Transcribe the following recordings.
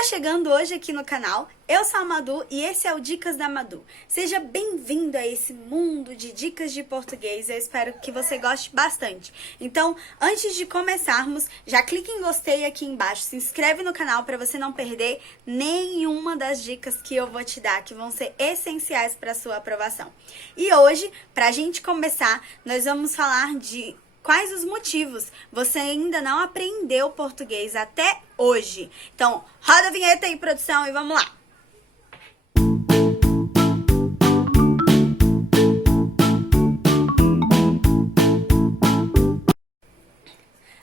tá chegando hoje aqui no canal, eu sou a Madu e esse é o Dicas da Madu. Seja bem-vindo a esse mundo de dicas de português, eu espero que você goste bastante. Então, antes de começarmos, já clique em gostei aqui embaixo, se inscreve no canal para você não perder nenhuma das dicas que eu vou te dar, que vão ser essenciais para sua aprovação. E hoje, pra gente começar, nós vamos falar de quais os motivos você ainda não aprendeu português até hoje. Então, roda a vinheta aí, produção, e vamos lá!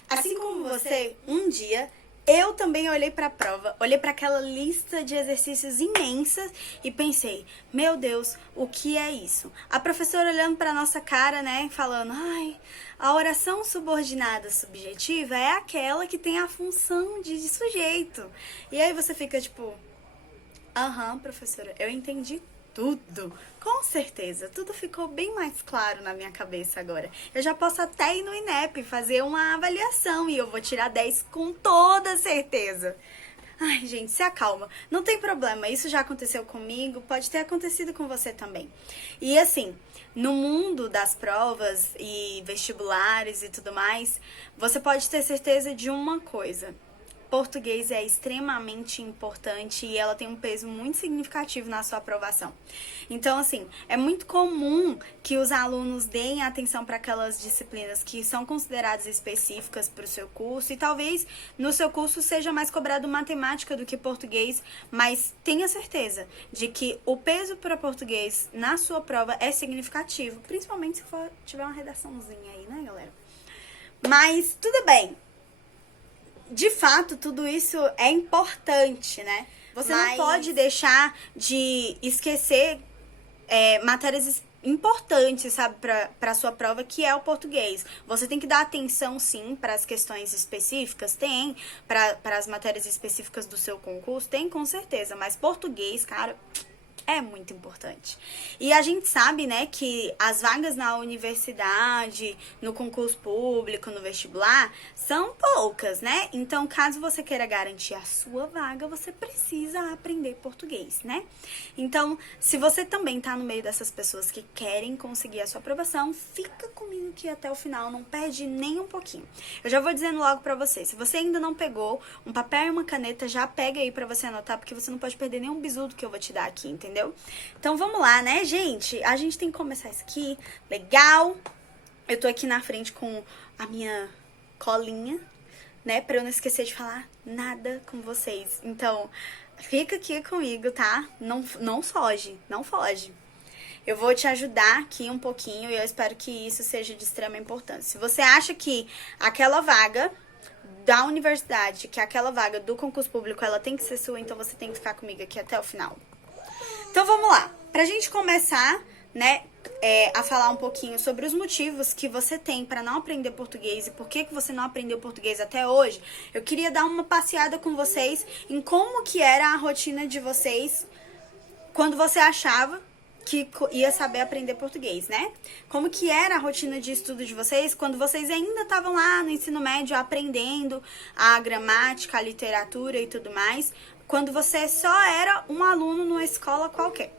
Assim como você, um dia, eu também olhei para a prova, olhei para aquela lista de exercícios imensa e pensei, meu Deus, o que é isso? A professora olhando para nossa cara, né, falando, ai, a oração subordinada subjetiva é aquela que tem a função de sujeito. E aí você fica tipo, aham, professora, eu entendi tudo. Com certeza, tudo ficou bem mais claro na minha cabeça agora. Eu já posso até ir no INEP fazer uma avaliação e eu vou tirar 10 com toda certeza. Ai, gente, se acalma. Não tem problema, isso já aconteceu comigo, pode ter acontecido com você também. E assim, no mundo das provas e vestibulares e tudo mais, você pode ter certeza de uma coisa. Português é extremamente importante e ela tem um peso muito significativo na sua aprovação. Então, assim, é muito comum que os alunos deem atenção para aquelas disciplinas que são consideradas específicas para o seu curso e talvez no seu curso seja mais cobrado matemática do que português, mas tenha certeza de que o peso para português na sua prova é significativo, principalmente se tiver uma redaçãozinha aí, né, galera? Mas, tudo bem. De fato, tudo isso é importante, né? Você não pode deixar de esquecer matérias importantes, sabe, para sua prova, que é o português. Você tem que dar atenção, sim, para as questões específicas, tem, para as matérias específicas do seu concurso, tem com certeza, mas português, cara, é muito importante. E a gente sabe, né, que as vagas na universidade, no concurso público, no vestibular, são poucas, né? Então, caso você queira garantir a sua vaga, você precisa aprender português, né? Então, se você também tá no meio dessas pessoas que querem conseguir a sua aprovação, fica comigo aqui até o final, não perde nem um pouquinho. Eu já vou dizendo logo pra você, se você ainda não pegou um papel e uma caneta, já pega aí pra você anotar, porque você não pode perder nenhum bizu do que eu vou te dar aqui, entendeu? Então vamos lá, né, gente? A gente tem que começar isso aqui, legal. Eu tô aqui na frente com a minha colinha, né, pra eu não esquecer de falar nada com vocês. Então, fica aqui comigo, tá? Não foge, não foge. Eu vou te ajudar aqui um pouquinho e eu espero que isso seja de extrema importância. Se você acha que aquela vaga da universidade, que aquela vaga do concurso público, ela tem que ser sua, então você tem que ficar comigo aqui até o final. Então vamos lá, pra gente começar, né, a falar um pouquinho sobre os motivos que você tem para não aprender português e por que você não aprendeu português até hoje, eu queria dar uma passeada com vocês em como que era a rotina de vocês quando você achava que ia saber aprender português, né? Como que era a rotina de estudo de vocês quando vocês ainda estavam lá no ensino médio aprendendo a gramática, a literatura e tudo mais, quando você só era um aluno numa escola qualquer.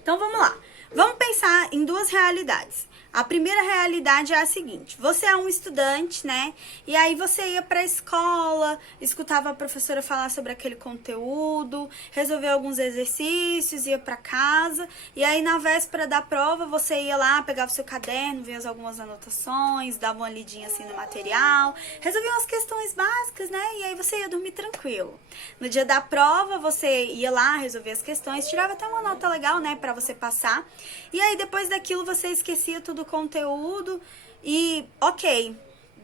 Então vamos lá, vamos pensar em duas realidades. A primeira realidade é a seguinte, você é um estudante, né? E aí você ia para a escola, escutava a professora falar sobre aquele conteúdo, resolvia alguns exercícios, ia para casa. E aí na véspera da prova você ia lá, pegava o seu caderno, via algumas anotações, dava uma lidinha assim no material, resolvia umas questões básicas, né? E aí você ia dormir tranquilo. No dia da prova você ia lá, resolvia as questões, tirava até uma nota legal, né, para você passar. E aí depois daquilo você esquecia tudo conteúdo e ok,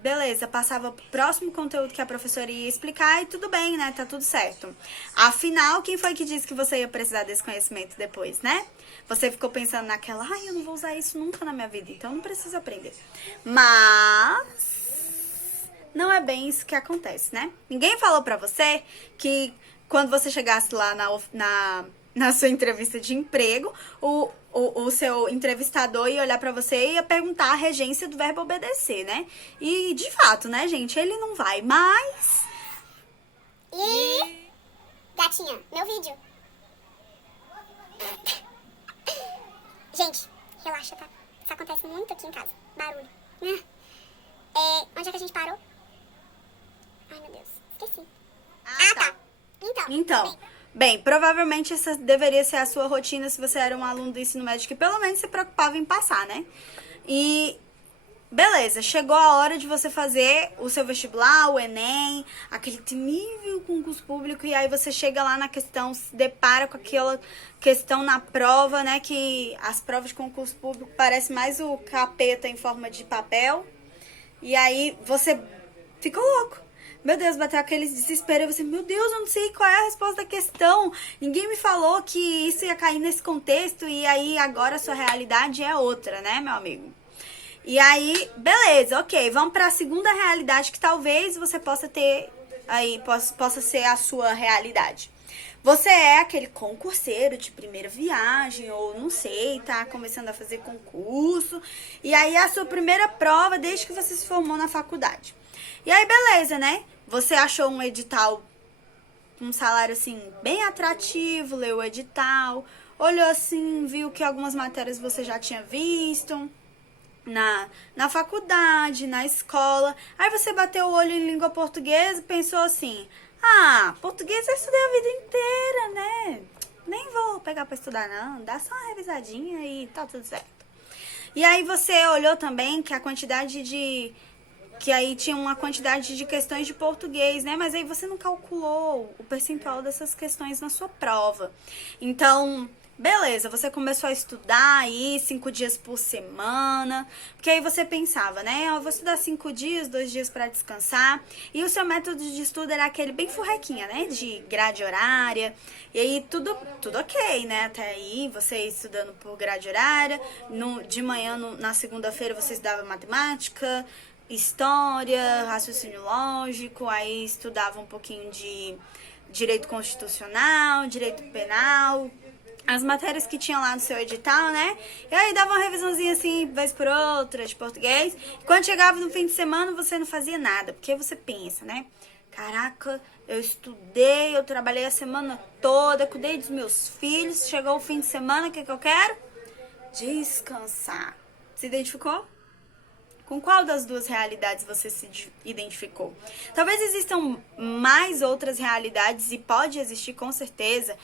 beleza, passava pro próximo conteúdo que a professora ia explicar e tudo bem, né, tá tudo certo. Afinal, quem foi que disse que você ia precisar desse conhecimento depois, né? Você ficou pensando naquela, ai, eu não vou usar isso nunca na minha vida, então não preciso aprender. Mas não é bem isso que acontece, né? Ninguém falou pra você que quando você chegasse lá na sua entrevista de emprego, o seu entrevistador ia olhar pra você e ia perguntar a regência do verbo obedecer, né? E, de fato, né, gente, ele não vai, mas... gatinha, meu vídeo. Gente, relaxa, tá? Isso acontece muito aqui em casa. Barulho. Onde é que a gente parou? Ai, meu Deus. Esqueci. Tá. Então, bem, provavelmente essa deveria ser a sua rotina se você era um aluno do ensino médio que pelo menos se preocupava em passar, né? E beleza, chegou a hora de você fazer o seu vestibular, o Enem, aquele temível concurso público, e aí você chega lá na questão, se depara com aquela questão na prova, né? Que as provas de concurso público parecem mais o capeta em forma de papel. E aí você ficou louco. Meu Deus, bateu aquele desespero. E você, meu Deus, eu não sei qual é a resposta da questão. Ninguém me falou que isso ia cair nesse contexto. E aí agora a sua realidade é outra, né, meu amigo? E aí, beleza, ok. Vamos para a segunda realidade que talvez você possa ter aí, possa ser a sua realidade. Você é aquele concurseiro de primeira viagem, ou não sei, tá começando a fazer concurso. E aí é a sua primeira prova desde que você se formou na faculdade. E aí, beleza, né? Você achou um edital, um salário assim, bem atrativo, leu o edital, olhou assim, viu que algumas matérias você já tinha visto na faculdade, na escola. Aí você bateu o olho em língua portuguesa e pensou assim: ah, português eu estudei a vida inteira, né? Nem vou pegar pra estudar não, dá só uma revisadinha e tá tudo certo. E aí você olhou também que a quantidade que aí tinha uma quantidade de questões de português, né? Mas aí você não calculou o percentual dessas questões na sua prova. Então, beleza, você começou a estudar aí 5 dias por semana, porque aí você pensava, né? Eu vou estudar 5 dias, 2 dias para descansar. E o seu método de estudo era aquele bem furrequinha, né? De grade horária. E aí tudo ok, né? Até aí você estudando por grade horária. De manhã, na segunda-feira, você estudava matemática, história, raciocínio lógico, aí estudava um pouquinho de direito constitucional, direito penal, as matérias que tinham lá no seu edital, né? E aí dava uma revisãozinha assim, vez por outra, de português. E quando chegava no fim de semana, você não fazia nada, porque você pensa, né? Caraca, eu estudei, eu trabalhei a semana toda, cuidei dos meus filhos, chegou o fim de semana, o que eu quero? Descansar. Se identificou? Com qual das duas realidades você se identificou? Talvez existam mais outras realidades e pode existir com certeza.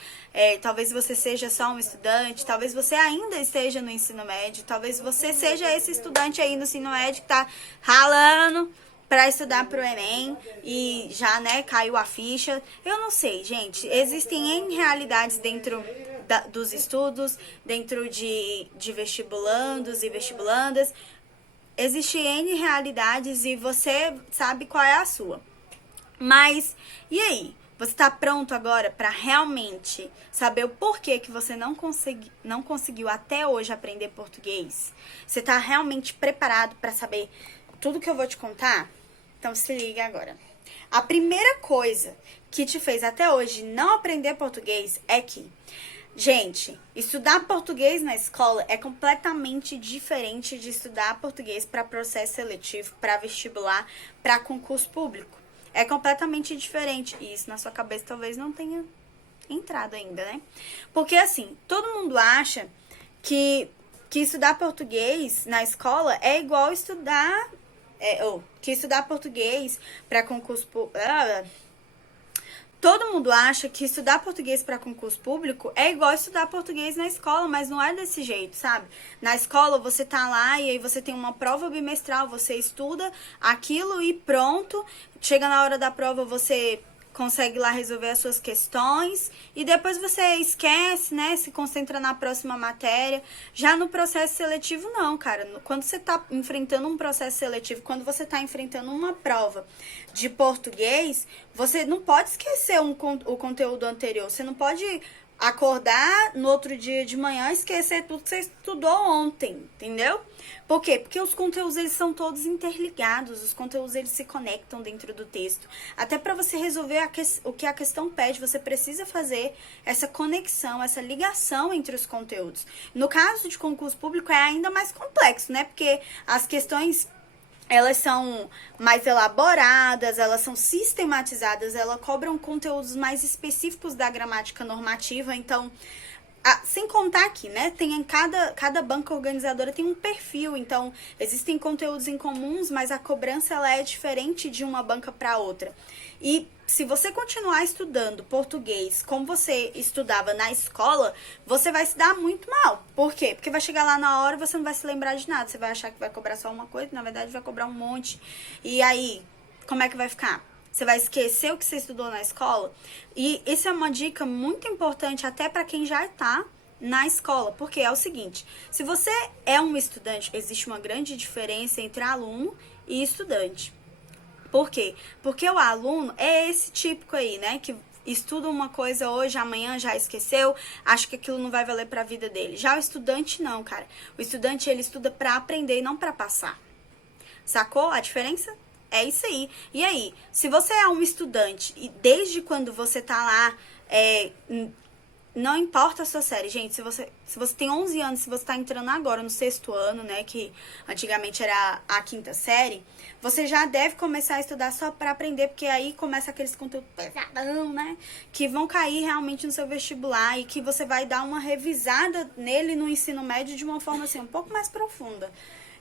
Talvez você seja só um estudante, talvez você ainda esteja no ensino médio, talvez você seja esse estudante aí no ensino médio que tá ralando para estudar pro Enem e já, né, caiu a ficha. Eu não sei, gente. Existem N realidades dentro dos estudos, dentro de vestibulandos e vestibulandas. Existem N realidades e você sabe qual é a sua. Mas, e aí? Você está pronto agora para realmente saber o porquê que você não conseguiu até hoje aprender português? Você está realmente preparado para saber tudo que eu vou te contar? Então se liga agora. A primeira coisa que te fez até hoje não aprender português é que, gente, estudar português na escola é completamente diferente de estudar português para processo seletivo, para vestibular, para concurso público. É completamente diferente. E isso na sua cabeça talvez não tenha entrado ainda, né? Porque assim, todo mundo acha que estudar português na escola é igual estudar... que estudar português para concurso público... Todo mundo acha que estudar português para concurso público é igual estudar português na escola, mas não é desse jeito, sabe? Na escola você tá lá e aí você tem uma prova bimestral, você estuda aquilo e pronto. Chega na hora da prova, você consegue lá resolver as suas questões e depois você esquece, né? Se concentra na próxima matéria. Já no processo seletivo, não, cara. Quando você tá enfrentando um processo seletivo, quando você tá enfrentando uma prova de português, você não pode esquecer o conteúdo anterior. Você não pode acordar no outro dia de manhã e esquecer tudo que você estudou ontem, entendeu? Por quê? Porque os conteúdos, eles são todos interligados, os conteúdos, eles se conectam dentro do texto. Até para você resolver o que a questão pede, você precisa fazer essa conexão, essa ligação entre os conteúdos. No caso de concurso público, é ainda mais complexo, né? Porque as questões elas são mais elaboradas, elas são sistematizadas, elas cobram conteúdos mais específicos da gramática normativa, então, sem contar aqui, né, tem em cada banca organizadora tem um perfil, então existem conteúdos em comuns, mas a cobrança ela é diferente de uma banca para outra. E se você continuar estudando português como você estudava na escola, você vai se dar muito mal. Por quê? Porque vai chegar lá na hora e você não vai se lembrar de nada. Você vai achar que vai cobrar só uma coisa, na verdade vai cobrar um monte. E aí, como é que vai ficar? Você vai esquecer o que você estudou na escola? E isso é uma dica muito importante até para quem já está na escola, porque é o seguinte, se você é um estudante, existe uma grande diferença entre aluno e estudante. Por quê? Porque o aluno é esse típico aí, né? Que estuda uma coisa hoje, amanhã já esqueceu, acha que aquilo não vai valer para a vida dele. Já o estudante não, cara. O estudante, ele estuda para aprender e não para passar. Sacou a diferença? É isso aí. E aí, se você é um estudante e desde quando você tá lá, não importa a sua série, gente, se você tem 11 anos, se você tá entrando agora no 6º ano, né, que antigamente era a 5ª série, você já deve começar a estudar só pra aprender, porque aí começa aqueles conteúdos pesadão, né, que vão cair realmente no seu vestibular e que você vai dar uma revisada nele no ensino médio de uma forma, assim, um pouco mais profunda.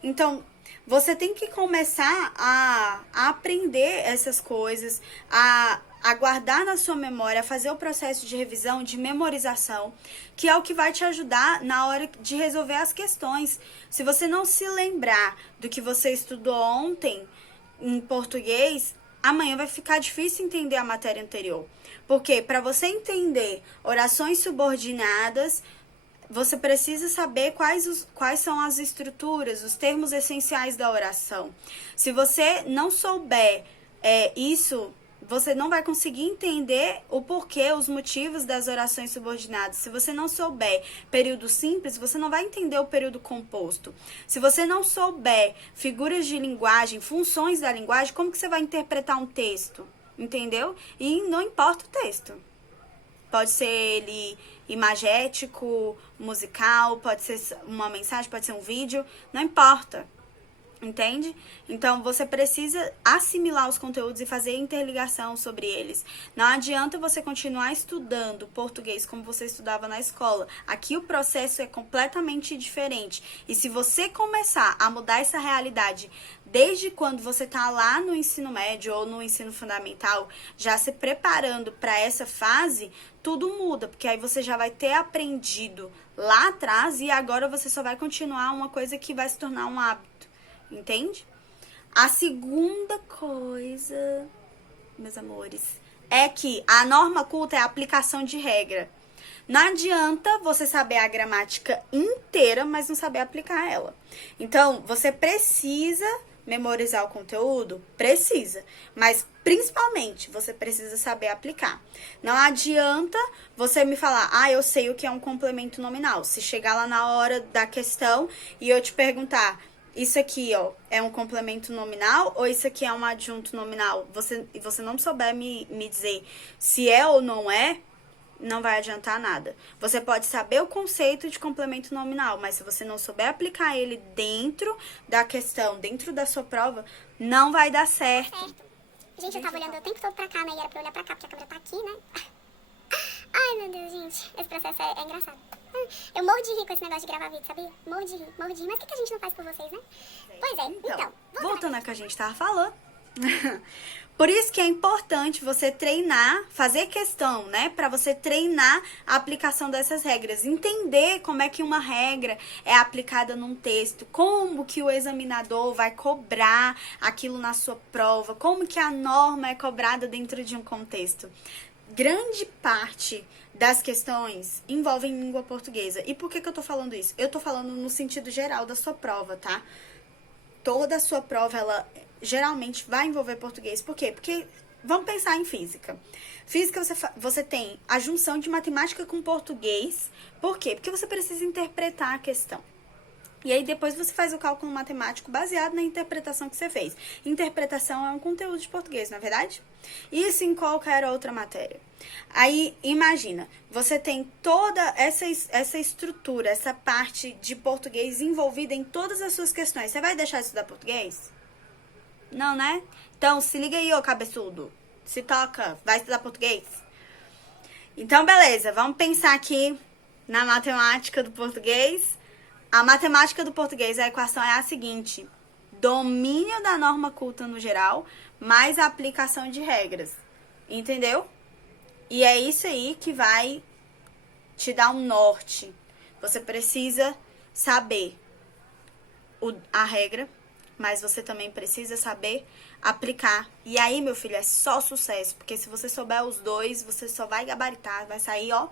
Então, você tem que começar a aprender essas coisas, a guardar na sua memória, a fazer o processo de revisão, de memorização, que é o que vai te ajudar na hora de resolver as questões. Se você não se lembrar do que você estudou ontem em português, amanhã vai ficar difícil entender a matéria anterior. Porque para você entender orações subordinadas, você precisa saber quais são as estruturas, os termos essenciais da oração. Se você não souber isso, você não vai conseguir entender o porquê, os motivos das orações subordinadas. Se você não souber período simples, você não vai entender o período composto. Se você não souber figuras de linguagem, funções da linguagem, como que você vai interpretar um texto? Entendeu? E não importa o texto. Pode ser ele imagético, musical, pode ser uma mensagem, pode ser um vídeo, não importa. Entende? Então, você precisa assimilar os conteúdos e fazer interligação sobre eles. Não adianta você continuar estudando português como você estudava na escola. Aqui o processo é completamente diferente. E se você começar a mudar essa realidade desde quando você está lá no ensino médio ou no ensino fundamental, já se preparando para essa fase, tudo muda. Porque aí você já vai ter aprendido lá atrás e agora você só vai continuar uma coisa que vai se tornar um hábito. Entende? A segunda coisa, meus amores, é que a norma culta é a aplicação de regra. Não adianta você saber a gramática inteira, mas não saber aplicar ela. Então, você precisa memorizar o conteúdo? Precisa. Mas, principalmente, você precisa saber aplicar. Não adianta você me falar, eu sei o que é um complemento nominal. Se chegar lá na hora da questão e eu te perguntar, isso aqui, é um complemento nominal ou isso aqui é um adjunto nominal? Você não souber me dizer se é ou não é, não vai adiantar nada. Você pode saber o conceito de complemento nominal, mas se você não souber aplicar ele dentro da questão, dentro da sua prova, não vai dar certo. Gente, eu tava olhando o tempo todo pra cá, né? E era pra eu olhar pra cá, porque a câmera tá aqui, né? Ai, meu Deus, gente. Esse processo é engraçado. Eu morro de rir com esse negócio de gravar vídeo, sabia? Morro de rir. Mas o que a gente não faz por vocês, né? Pois é, então voltando ao que a gente tava falando. Por isso que é importante você treinar, fazer questão, né? Pra você treinar a aplicação dessas regras. Entender como é que uma regra é aplicada num texto. Como que o examinador vai cobrar aquilo na sua prova. Como que a norma é cobrada dentro de um contexto. Grande parte das questões envolvem língua portuguesa. E por que eu tô falando isso? Eu tô falando no sentido geral da sua prova, tá? Toda a sua prova, ela geralmente vai envolver português. Por quê? Porque vamos pensar em física. Física, você tem a junção de matemática com português. Por quê? Porque você precisa interpretar a questão. E aí depois você faz o cálculo matemático baseado na interpretação que você fez. Interpretação é um conteúdo de português, não é verdade? Isso em qualquer outra matéria. Aí, imagina, você tem toda essa estrutura, essa parte de português envolvida em todas as suas questões. Você vai deixar de estudar português? Não, né? Então, se liga aí, ô cabeçudo. Se toca, vai estudar português. Então, beleza, vamos pensar aqui na matemática do português. A matemática do português, a equação é a seguinte: domínio da norma culta no geral, mais a aplicação de regras. Entendeu? E é isso aí que vai te dar um norte. Você precisa saber a regra, mas você também precisa saber aplicar. E aí, meu filho, é só sucesso. Porque se você souber os dois, você só vai gabaritar. Vai sair, ó,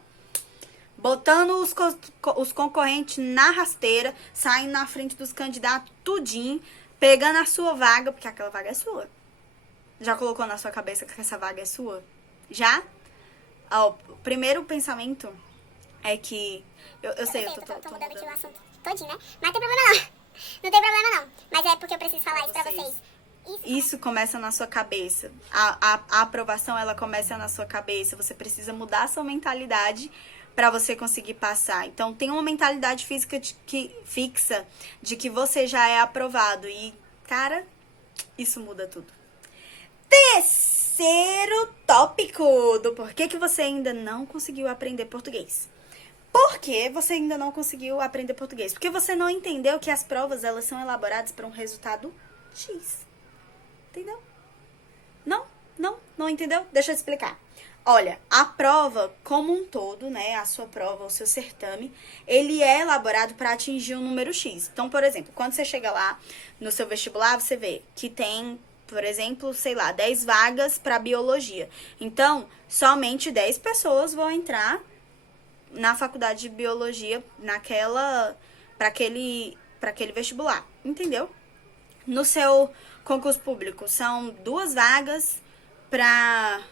botando os concorrentes na rasteira, saindo na frente dos candidatos tudinho, pegando a sua vaga, porque aquela vaga é sua. Já colocou na sua cabeça que essa vaga é sua? Já? Ó, o primeiro pensamento é que... Eu sei, eu tô mudando aqui o assunto todinho, né? Mas não tem problema não. Não tem problema não. Mas é porque eu preciso falar isso pra vocês. Isso começa na sua cabeça. A aprovação, ela começa na sua cabeça. Você precisa mudar a sua mentalidade para você conseguir passar. Então, tem uma mentalidade fixa de que você já é aprovado. E, cara, isso muda tudo. Terceiro tópico do porquê que você ainda não conseguiu aprender português. Por que você ainda não conseguiu aprender português? Porque você não entendeu que as provas, elas são elaboradas para um resultado X. Entendeu? Não entendeu? Deixa eu explicar. Olha, a prova como um todo, né, a sua prova, o seu certame, ele é elaborado para atingir um número X. Então, por exemplo, quando você chega lá no seu vestibular, você vê que tem, por exemplo, sei lá, 10 vagas para biologia. Então, somente 10 pessoas vão entrar na faculdade de biologia para aquele vestibular, entendeu? No seu concurso público, são 2 vagas para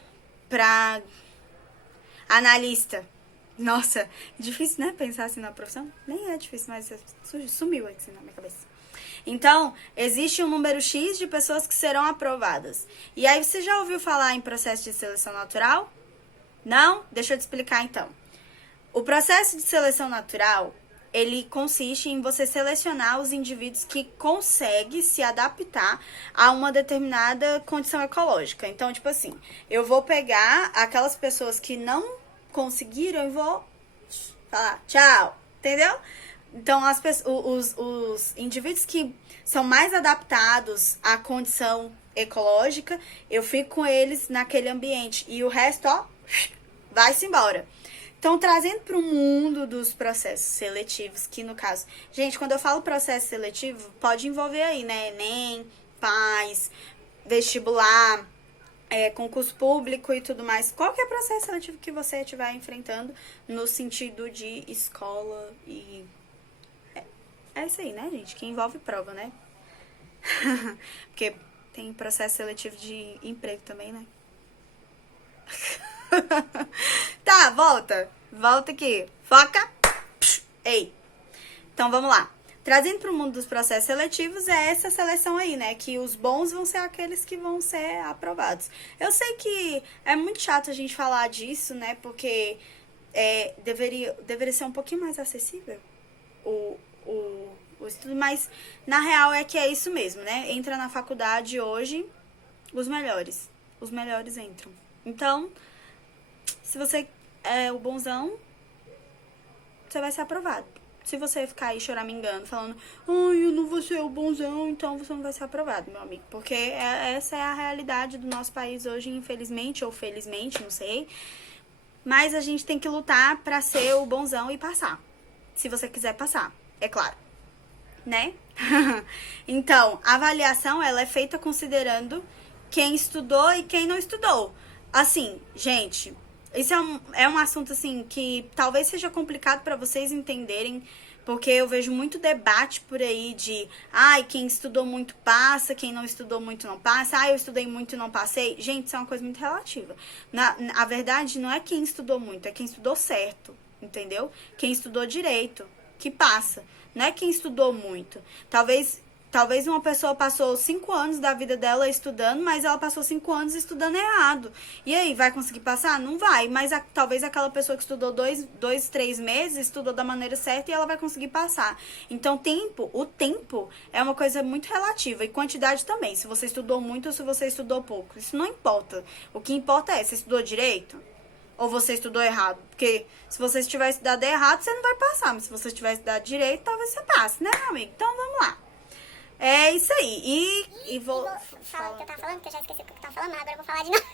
analista. Nossa, difícil, né? Pensar assim na profissão. Nem é difícil, mas sumiu assim na minha cabeça. Então, existe um número X de pessoas que serão aprovadas. E aí, você já ouviu falar em processo de seleção natural? Não? Deixa eu te explicar então. O processo de seleção natural, ele consiste em você selecionar os indivíduos que conseguem se adaptar a uma determinada condição ecológica. Então, tipo assim, eu vou pegar aquelas pessoas que não conseguiram e vou falar tchau, entendeu? Então, os indivíduos que são mais adaptados à condição ecológica, eu fico com eles naquele ambiente. E o resto, ó, vai-se embora. Então, trazendo para o mundo dos processos seletivos, que no caso... Gente, quando eu falo processo seletivo, pode envolver aí, né? Enem, PAS, vestibular, concurso público e tudo mais. Qualquer processo seletivo que você estiver enfrentando no sentido de escola e... É isso aí, né, gente? Que envolve prova, né? Porque tem processo seletivo de emprego também, né? Tá, volta. Volta aqui. Foca. Ei. Então, vamos lá. Trazendo para o mundo dos processos seletivos, é essa seleção aí, né? Que os bons vão ser aqueles que vão ser aprovados. Eu sei que é muito chato a gente falar disso, né? Porque deveria ser um pouquinho mais acessível o estudo, mas na real é que é isso mesmo, né? Entra na faculdade hoje os melhores. Os melhores entram. Então, se você é o bonzão, você vai ser aprovado. Se você ficar aí choramingando, falando, ai, eu não vou ser o bonzão, então você não vai ser aprovado, meu amigo. Porque essa é a realidade do nosso país hoje, infelizmente ou felizmente, não sei. Mas a gente tem que lutar pra ser o bonzão e passar. Se você quiser passar, é claro. Né? Então, a avaliação, ela é feita considerando quem estudou e quem não estudou. Assim, gente, isso é um assunto, assim, que talvez seja complicado pra vocês entenderem, porque eu vejo muito debate por aí de, ai, quem estudou muito passa, quem não estudou muito não passa, ai, eu estudei muito e não passei. Gente, isso é uma coisa muito relativa. A verdade não é quem estudou muito, é quem estudou certo, entendeu? Quem estudou direito, que passa. Não é quem estudou muito. Talvez Talvez uma pessoa passou 5 anos da vida dela estudando, mas ela passou 5 anos estudando errado. E aí, vai conseguir passar? Não vai. Mas talvez aquela pessoa que estudou 3 meses, estudou da maneira certa e ela vai conseguir passar. Então, o tempo é uma coisa muito relativa. E quantidade também. Se você estudou muito ou se você estudou pouco. Isso não importa. O que importa é, você estudou direito? Ou você estudou errado? Porque se você tiver estudado errado, você não vai passar. Mas se você tiver estudado direito, talvez você passe, né, meu amigo? Então, vamos lá. É isso aí. E vou... Fala o que eu tava falando, que eu já esqueci o que eu tava falando, mas agora eu vou falar de novo.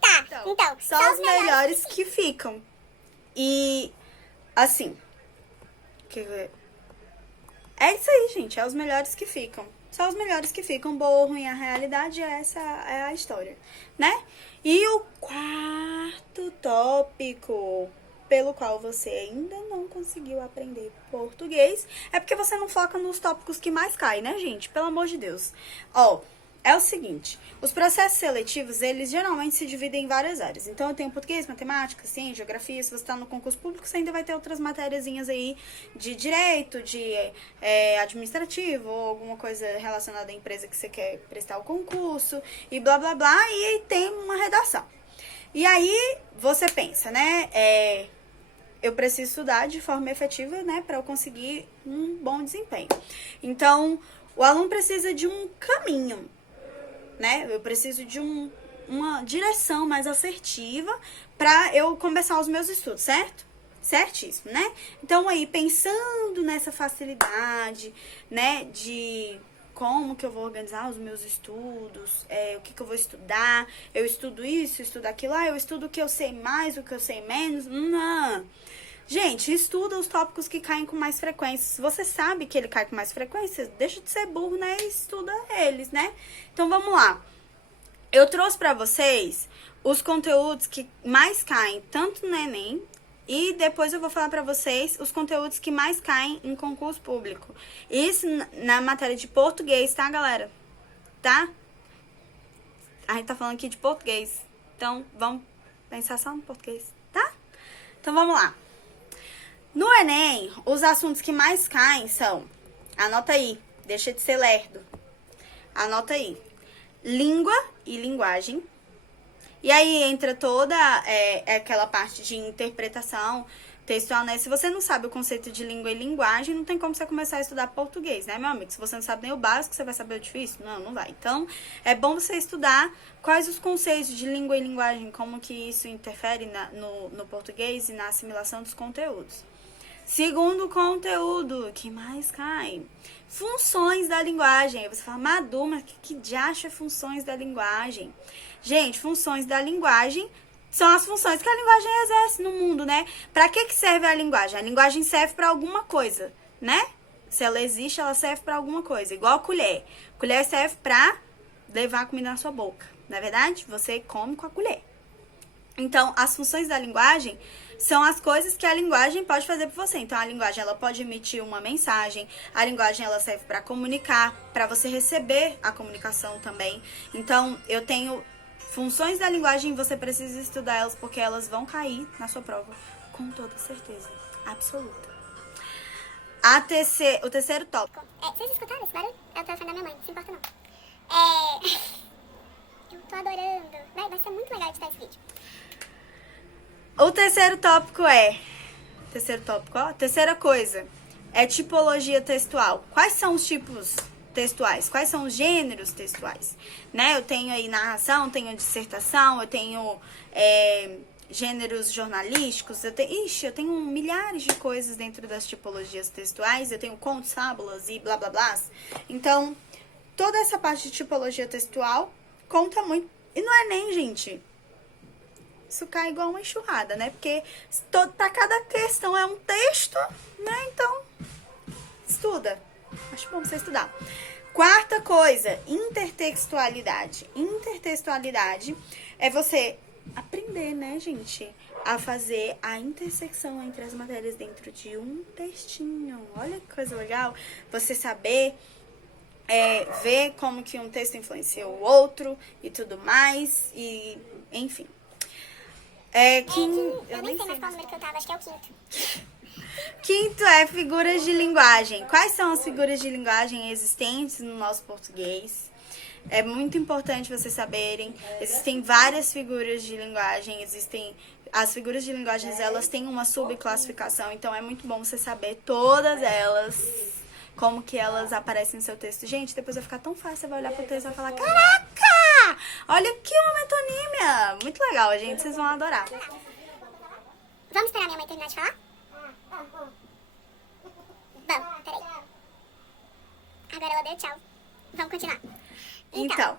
Tá, então só os melhores que ficam. E, assim... É isso aí, gente. É os melhores que ficam. Só os melhores que ficam. Boa ou ruim, a realidade essa é a história, né? E o quarto tópico pelo qual você ainda não conseguiu aprender português é porque você não foca nos tópicos que mais caem, né, gente? Pelo amor de Deus. Ó, é o seguinte, os processos seletivos, eles geralmente se dividem em várias áreas. Então, eu tenho português, matemática, ciência, geografia. Se você está no concurso público, você ainda vai ter outras matériazinhas aí de direito, de administrativo, ou alguma coisa relacionada à empresa que você quer prestar o concurso, e blá, blá, blá, e aí tem uma redação. E aí, você pensa, né, eu preciso estudar de forma efetiva, né, para eu conseguir um bom desempenho. Então, o aluno precisa de um caminho, né? Eu preciso de uma direção mais assertiva para eu começar os meus estudos, certo? Certíssimo, né? Então, aí, pensando nessa facilidade, né, de como que eu vou organizar os meus estudos, o que eu vou estudar, eu estudo isso, estudo aquilo, eu estudo o que eu sei mais, o que eu sei menos, não. Gente, estuda os tópicos que caem com mais frequência. Se você sabe que ele cai com mais frequência, deixa de ser burro, né, e estuda eles, né? Então, vamos lá. Eu trouxe pra vocês os conteúdos que mais caem, tanto no Enem, e depois eu vou falar pra vocês os conteúdos que mais caem em concurso público. Isso na matéria de português, tá, galera? Tá? A gente tá falando aqui de português. Então, vamos pensar só no português, tá? Então, vamos lá. No Enem, os assuntos que mais caem são... Anota aí, deixa de ser lerdo. Anota aí. Língua e linguagem. E aí entra toda aquela parte de interpretação textual, né? Se você não sabe o conceito de língua e linguagem, não tem como você começar a estudar português, né, meu amigo? Se você não sabe nem o básico, você vai saber o difícil? Não, não vai. Então, é bom você estudar quais os conceitos de língua e linguagem, como que isso interfere no português e na assimilação dos conteúdos. Segundo conteúdo, que mais cai? Funções da linguagem. Aí você fala, Madu, mas que diacho é funções da linguagem? Gente, funções da linguagem são as funções que a linguagem exerce no mundo, né? Pra que serve a linguagem? A linguagem serve pra alguma coisa, né? Se ela existe, ela serve pra alguma coisa. Igual a colher. A colher serve pra levar a comida na sua boca. Não é verdade? Você come com a colher. Então, as funções da linguagem são as coisas que a linguagem pode fazer por você. Então, a linguagem, ela pode emitir uma mensagem. A linguagem, ela serve para comunicar, para você receber a comunicação também. Então, eu tenho funções da linguagem e você precisa estudar elas porque elas vão cair na sua prova com toda certeza absoluta. O terceiro tópico. Vocês escutaram esse barulho? É o telefone da minha mãe, não se importa não. Eu tô adorando. Vai ser muito legal editar esse vídeo. O terceiro tópico terceira coisa é tipologia textual. Quais são os tipos textuais? Quais são os gêneros textuais? Né? Eu tenho aí narração, tenho dissertação, eu tenho gêneros jornalísticos, eu tenho milhares de coisas dentro das tipologias textuais, eu tenho contos, fábulas e blá blá blá. Então, toda essa parte de tipologia textual conta muito. E não é nem, gente, isso cai igual uma enxurrada, né? Porque para cada questão é um texto, né? Então, estuda. Acho bom você estudar. Quarta coisa, intertextualidade. Intertextualidade é você aprender, né, gente, a fazer a intersecção entre as matérias dentro de um textinho. Olha que coisa legal. Você saber ver como que um texto influencia o outro e tudo mais. E, enfim. Eu nem sei mais qual número que eu tava, acho que é o quinto. Quinto é figuras de linguagem. Quais são as figuras de linguagem existentes no nosso português? É muito importante vocês saberem. Existem várias figuras de linguagem, as figuras de linguagem, elas têm uma subclassificação, então é muito bom você saber todas elas, como que elas aparecem no seu texto. Gente, depois vai ficar tão fácil, você vai olhar pro texto e vai falar, caraca, olha aqui uma metonímia. Muito legal, gente, vocês vão adorar. Vamos esperar minha mãe terminar de falar? Vamos, peraí. Agora ela deu tchau. Vamos continuar. Então,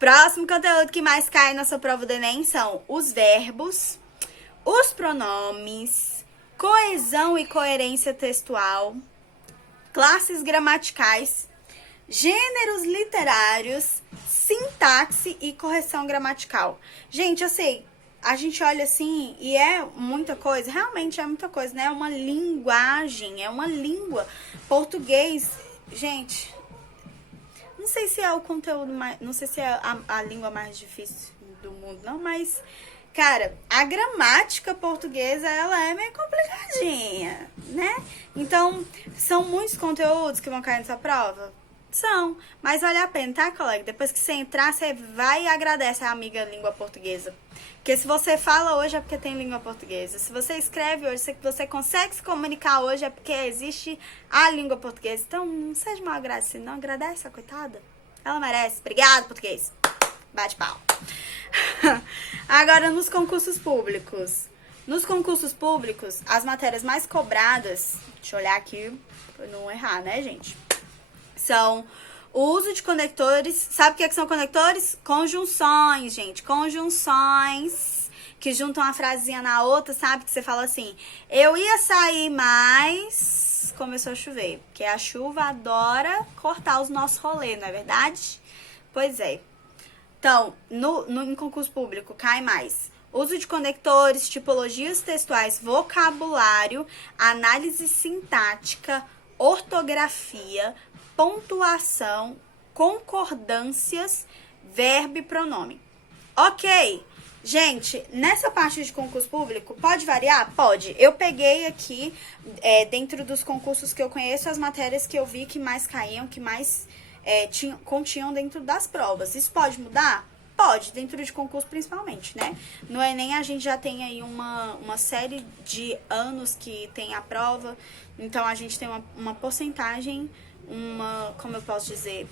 próximo conteúdo que mais cai na sua prova do Enem são os verbos, os pronomes, coesão e coerência textual, classes gramaticais, gêneros literários, sintaxe e correção gramatical. Gente, eu sei, a gente olha assim e é muita coisa, realmente é muita coisa, né? É uma linguagem, é uma língua. Português, gente, não sei se é o conteúdo mais, não sei se é a língua mais difícil do mundo, não, mas, cara, a gramática portuguesa, ela é meio complicadinha, né? Então, são muitos conteúdos que vão cair nessa prova? São, mas vale a pena, tá, colega? Depois que você entrar, você vai e agradece a amiga língua portuguesa. Porque se você fala hoje é porque tem língua portuguesa. Se você escreve hoje, se você consegue se comunicar hoje é porque existe a língua portuguesa. Então, não seja mal agradecido, não. Agradece a coitada. Ela merece. Obrigada, português. Bate pau. Agora, nos concursos públicos. Nos concursos públicos, as matérias mais cobradas, deixa eu olhar aqui pra não errar, né, gente? São o uso de conectores. Sabe o que são conectores? Conjunções, gente. Conjunções que juntam uma frasezinha na outra, sabe? Que você fala assim, eu ia sair, mas começou a chover. Porque a chuva adora cortar os nossos rolês, não é verdade? Pois é. Então, em concurso público, cai mais. Uso de conectores, tipologias textuais, vocabulário, análise sintática, ortografia, pontuação, concordâncias, verbo e pronome. Ok, gente, nessa parte de concurso público, pode variar? Pode. Eu peguei aqui, dentro dos concursos que eu conheço, as matérias que eu vi que mais caíam, que mais continham dentro das provas. Isso pode mudar? Pode, dentro de concurso principalmente, né? No Enem a gente já tem aí uma série de anos que tem a prova, então a gente tem uma porcentagem, como eu posso dizer,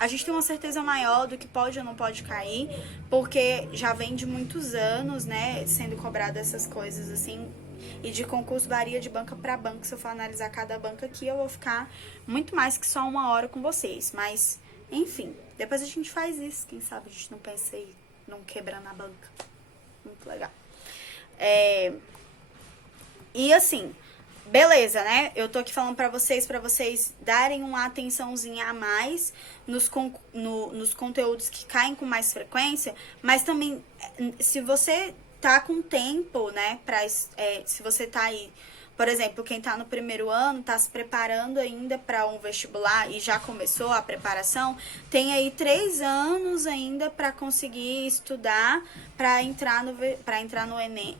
a gente tem uma certeza maior do que pode ou não pode cair, porque já vem de muitos anos, né, sendo cobrado essas coisas assim, e de concurso varia de banca para banca. Se eu for analisar cada banca aqui, eu vou ficar muito mais que só 1 hora com vocês, mas, enfim, depois a gente faz isso, quem sabe a gente não pensa em não quebrar na banca. Muito legal. E assim, beleza, né? Eu tô aqui falando pra vocês darem uma atençãozinha a mais nos conteúdos que caem com mais frequência, mas também, se você tá com tempo, né, se você tá aí, por exemplo, quem tá no primeiro ano, tá se preparando ainda para um vestibular e já começou a preparação, tem aí 3 anos ainda para conseguir estudar para entrar no Enem,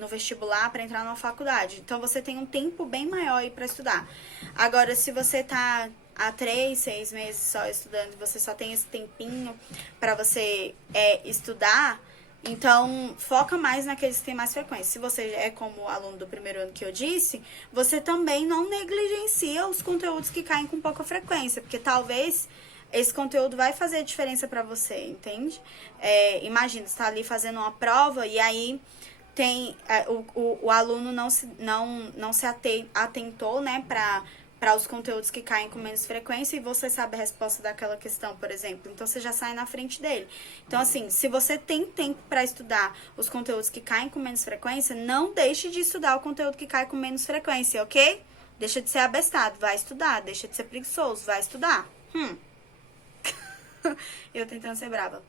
no vestibular, para entrar numa faculdade. Então você tem um tempo bem maior aí para estudar. Agora, se você tá há 3, 6 meses só estudando, você só tem esse tempinho para você estudar, então, foca mais naqueles que têm mais frequência. Se você é como o aluno do primeiro ano que eu disse, você também não negligencia os conteúdos que caem com pouca frequência, porque talvez esse conteúdo vai fazer diferença pra você, entende? Imagina, você tá ali fazendo uma prova e aí tem o aluno não se atentou, né, para os conteúdos que caem com menos frequência e você sabe a resposta daquela questão, por exemplo. Então, você já sai na frente dele. Então, assim, se você tem tempo para estudar os conteúdos que caem com menos frequência, não deixe de estudar o conteúdo que cai com menos frequência, ok? Deixa de ser abestado, vai estudar. Deixa de ser preguiçoso, vai estudar. Eu tentando ser brava.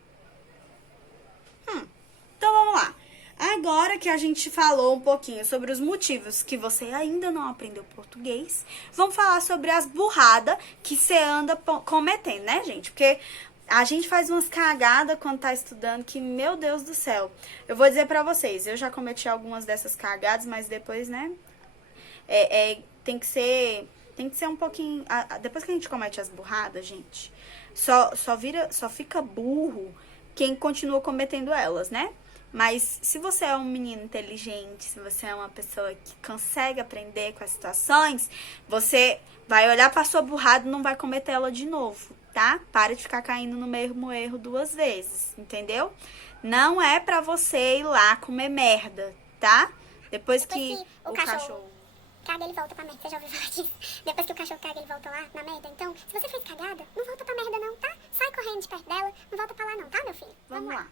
Então, vamos lá. Agora que a gente falou um pouquinho sobre os motivos que você ainda não aprendeu português, vamos falar sobre as burradas que você anda cometendo, né, gente? Porque A gente faz umas cagadas quando tá estudando que, meu Deus do céu. Eu vou dizer pra vocês, eu já cometi algumas dessas cagadas, mas depois, né? Tem que ser um pouquinho... Depois que a gente comete as burradas, gente, só fica burro quem continua cometendo elas, né? Mas se você é um menino inteligente, se você é uma pessoa que consegue aprender com as situações, você vai olhar pra sua burrada e não vai cometer ela de novo, tá? Para de ficar caindo no mesmo erro 2 vezes, entendeu? Não é pra você ir lá comer merda, tá? Depois que o cachorro caga, ele volta pra merda. Você já ouviu falar disso? Depois que o cachorro caga, ele volta lá na merda. Então, se você fez cagada, não volta pra merda não, tá? Sai correndo de perto dela, não volta pra lá não, tá, meu filho? Vamos lá.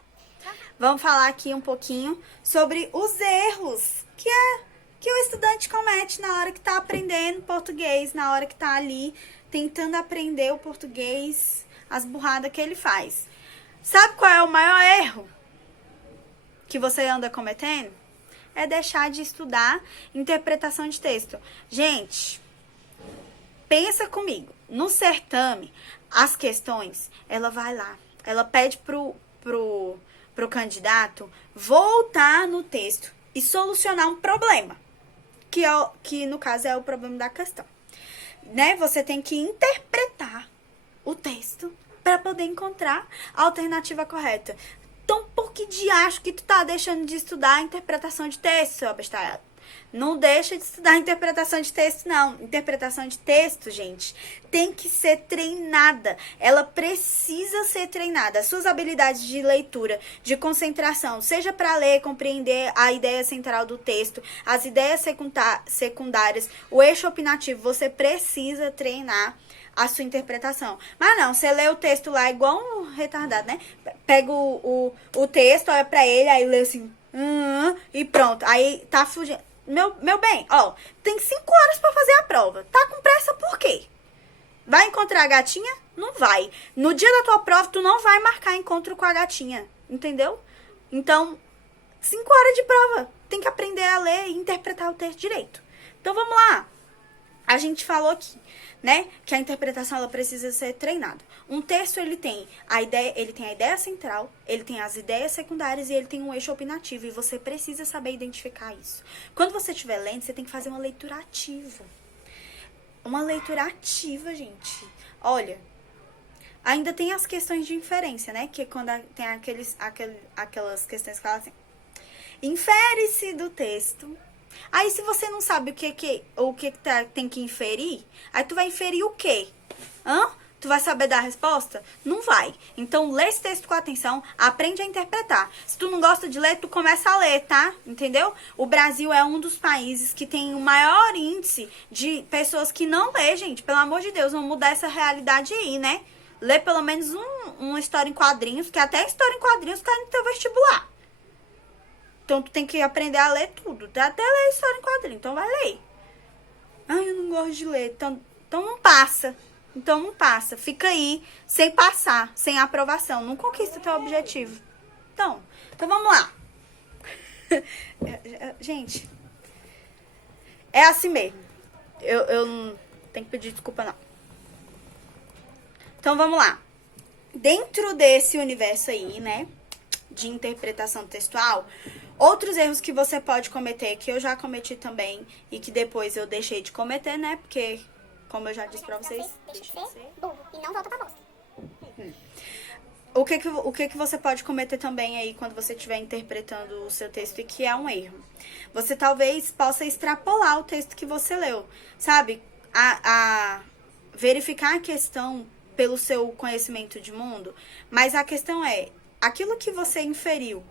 Vamos falar aqui um pouquinho sobre os erros que o estudante comete na hora que tá aprendendo português, na hora que tá ali tentando aprender o português, as burradas que ele faz. Sabe qual é o maior erro que você anda cometendo? É deixar de estudar interpretação de texto. Gente, pensa comigo. No certame, as questões, ela vai lá, ela pede pro candidato voltar no texto e solucionar um problema, que no caso é o problema da questão. Né? Você tem que interpretar o texto para poder encontrar a alternativa correta. Então, por que diacho que tu tá deixando de estudar a interpretação de texto, seu abestalhado? Não deixa de estudar a interpretação de texto, não. Interpretação de texto, gente, tem que ser treinada. Ela precisa ser treinada. As suas habilidades de leitura, de concentração, seja para ler, compreender a ideia central do texto, as ideias secundárias, o eixo opinativo, você precisa treinar a sua interpretação. Mas não, você lê o texto lá igual um retardado, né? Pega o texto, olha pra ele, aí lê assim, e pronto. Aí tá fugindo. Meu bem, ó, tem 5 horas pra fazer a prova. Tá com pressa por quê? Vai encontrar a gatinha? Não vai. No dia da tua prova, tu não vai marcar encontro com a gatinha. Entendeu? Então, 5 horas de prova. Tem que aprender a ler e interpretar o texto direito. Então, vamos lá. A gente falou aqui, né, que a interpretação ela precisa ser treinada. Um texto ele tem a ideia central, ele tem as ideias secundárias e ele tem um eixo opinativo e você precisa saber identificar isso. Quando você estiver lendo, você tem que fazer uma leitura ativa. Uma leitura ativa, gente. Olha, ainda tem as questões de inferência, né, que é quando tem aquelas questões que falam assim: infere-se do texto. Aí, se você não sabe o que tem que inferir, aí tu vai inferir o quê? Tu vai saber dar a resposta? Não vai. Então, lê esse texto com atenção, aprende a interpretar. Se tu não gosta de ler, tu começa a ler, tá? Entendeu? O Brasil é um dos países que tem o maior índice de pessoas que não lê, gente. Pelo amor de Deus, vamos mudar essa realidade aí, né? Lê pelo menos uma história em quadrinhos, que até história em quadrinhos cai no teu vestibular. Então, tu tem que aprender a ler tudo. Até ler história em quadrinho. Então, vai ler. Ai, eu não gosto de ler. Então não passa. Então, não passa. Fica aí, sem passar, sem aprovação. Não conquista teu objetivo. Então vamos lá. Gente, é assim mesmo. Eu não tenho que pedir desculpa, não. Então, vamos lá. Dentro desse universo aí, né, de interpretação textual, outros erros que você pode cometer, que eu já cometi também, e que depois eu deixei de cometer, né? Porque, como eu já disse pra vocês, deixa de ser burro e não volta pra bosta. O que você pode cometer também aí quando você estiver interpretando o seu texto e que é um erro? Você talvez possa extrapolar o texto que você leu, sabe? Verificar a questão pelo seu conhecimento de mundo, mas a questão é, aquilo que você inferiu,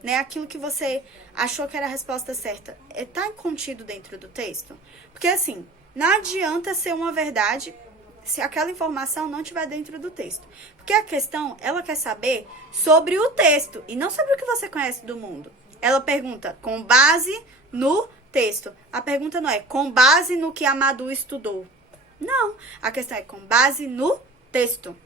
né, aquilo que você achou que era a resposta certa, tá contido dentro do texto? Porque assim, não adianta ser uma verdade se aquela informação não estiver dentro do texto. Porque a questão, ela quer saber sobre o texto e não sobre o que você conhece do mundo. Ela pergunta com base no texto. A pergunta não é com base no que a Madu estudou. Não, a questão é com base no texto.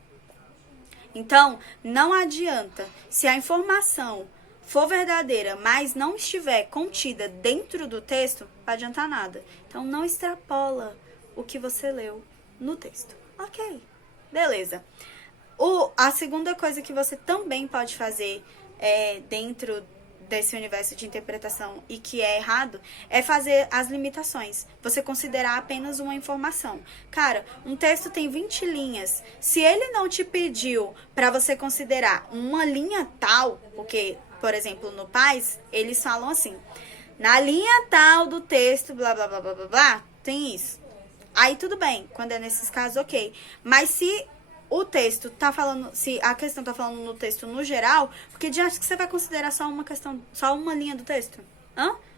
Então, não adianta, se a informação for verdadeira, mas não estiver contida dentro do texto, não vai adiantar nada. Então, não extrapola o que você leu no texto. Ok, beleza. A segunda coisa que você também pode fazer dentro desse universo de interpretação e que é errado, é fazer as limitações. Você considerar apenas uma informação. Cara, um texto tem 20 linhas. Se ele não te pediu para você considerar uma linha tal, porque, por exemplo, no Paz, eles falam assim, na linha tal do texto, blá, blá, blá, blá, blá, blá, tem isso. Aí tudo bem, quando é nesses casos, ok. Mas se o texto tá falando, se a questão tá falando no texto no geral, porque de acho que você vai considerar só uma questão, só uma linha do texto?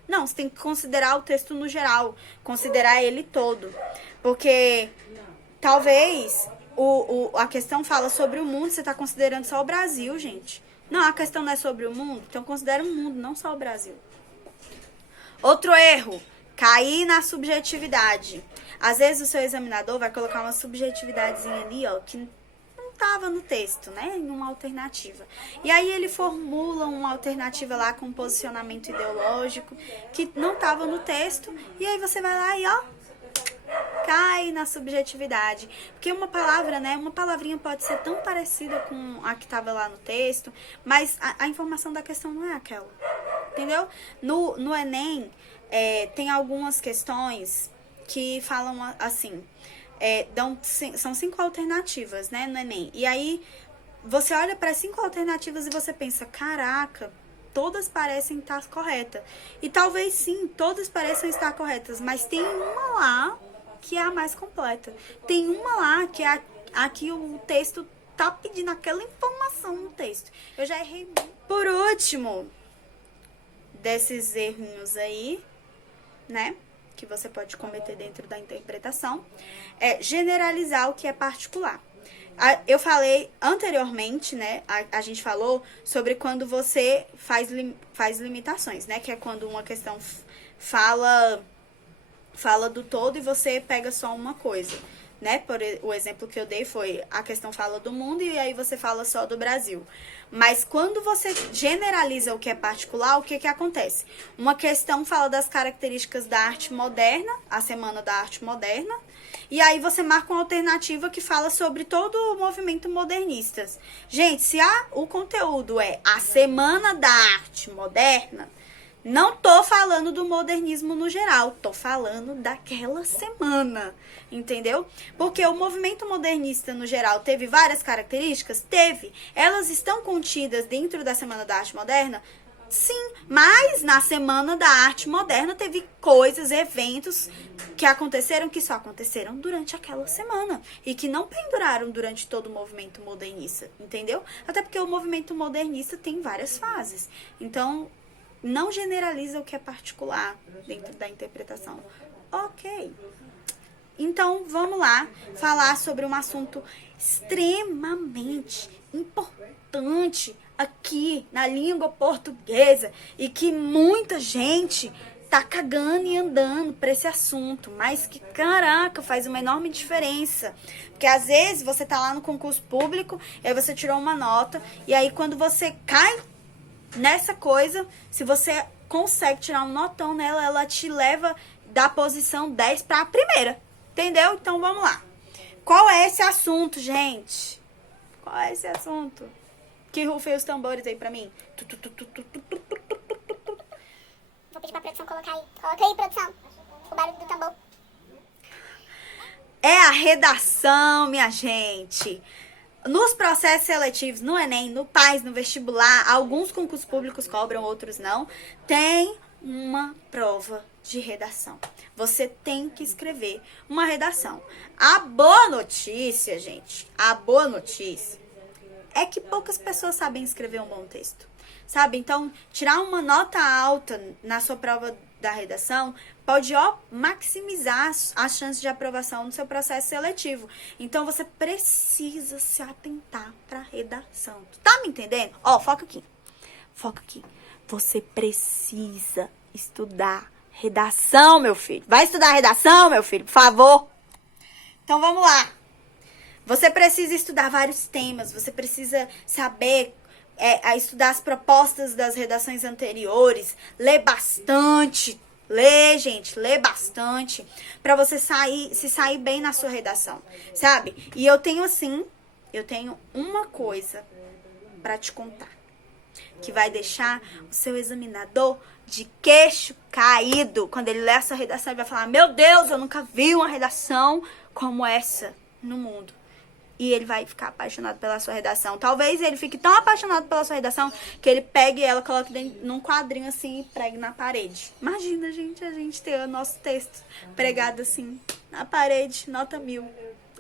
Não, você tem que considerar o texto no geral, considerar ele todo. Porque talvez a questão fala sobre o mundo, você tá considerando só o Brasil, gente. Não, a questão não é sobre o mundo, então considera o mundo, não só o Brasil. Outro erro, cair na subjetividade. Às vezes o seu examinador vai colocar uma subjetividadezinha ali, ó, que não tava no texto, né, em uma alternativa. E aí ele formula uma alternativa lá com um posicionamento ideológico que não tava no texto, e aí você vai lá e, ó, cai na subjetividade. Porque uma palavra, né, uma palavrinha pode ser tão parecida com a que tava lá no texto, mas a informação da questão não é aquela. Entendeu? No Enem, tem algumas questões que falam assim, são 5 alternativas, né, no Enem. E aí, você olha para 5 alternativas e você pensa, caraca, todas parecem estar corretas. E talvez sim, todas pareçam estar corretas, mas tem uma lá que é a mais completa. Tem uma lá que é a que o texto tá pedindo aquela informação no texto. Eu já errei muito. Por último, desses errinhos aí, né, que você pode cometer dentro da interpretação, é generalizar o que é particular. Eu falei anteriormente, né, a gente falou sobre quando você faz limitações, né, que é quando uma questão fala do todo e você pega só uma coisa, né, o exemplo que eu dei foi, a questão fala do mundo e aí você fala só do Brasil. Mas quando você generaliza o que é particular, o que acontece? Uma questão fala das características da arte moderna, a Semana da Arte Moderna, e aí você marca uma alternativa que fala sobre todo o movimento modernista. Gente, se o conteúdo é a Semana da Arte Moderna, não tô falando do modernismo no geral, tô falando daquela semana, entendeu? Porque o movimento modernista no geral teve várias características? Teve. Elas estão contidas dentro da Semana da Arte Moderna? Sim, mas na Semana da Arte Moderna teve coisas, eventos que aconteceram que só aconteceram durante aquela semana e que não penduraram durante todo o movimento modernista, entendeu? Até porque o movimento modernista tem várias fases. Então, não generaliza o que é particular dentro da interpretação. Ok. Então, vamos lá falar sobre um assunto extremamente importante aqui na língua portuguesa e que muita gente tá cagando e andando pra esse assunto, mas que, caraca, faz uma enorme diferença. Porque às vezes você tá lá no concurso público, e aí você tirou uma nota, e aí quando você cai nessa coisa, se você consegue tirar um notão nela, ela te leva da posição 10 para a primeira. Entendeu? Então vamos lá. Qual é esse assunto, gente? Qual é esse assunto? Que rufem os tambores aí pra mim. Vou pedir pra produção colocar aí. Coloca aí, produção. O barulho do tambor. É a redação, minha gente. Nos processos seletivos, no Enem, no PAS, no vestibular, alguns concursos públicos cobram, outros não. Tem uma prova de redação. Você tem que escrever uma redação. A boa notícia, gente, a boa notícia é que poucas pessoas sabem escrever um bom texto, sabe? Então, tirar uma nota alta na sua prova da redação pode, maximizar as chances de aprovação no seu processo seletivo. Então, você precisa se atentar para redação. Tu tá me entendendo? Foca aqui. Foca aqui. Você precisa estudar redação, meu filho. Vai estudar redação, meu filho, por favor. Então, vamos lá. Você precisa estudar vários temas. Você precisa saber estudar as propostas das redações anteriores. Ler bastante. Lê, gente, lê bastante pra você se sair bem na sua redação, sabe? E eu tenho, assim, eu tenho uma coisa pra te contar, que vai deixar o seu examinador de queixo caído. Quando ele ler essa redação, ele vai falar: meu Deus, eu nunca vi uma redação como essa no mundo. E ele vai ficar apaixonado pela sua redação. Talvez ele fique tão apaixonado pela sua redação que ele pegue ela, coloque num quadrinho assim e pregue na parede. Imagina, gente, a gente ter o nosso texto pregado assim na parede, nota 1000.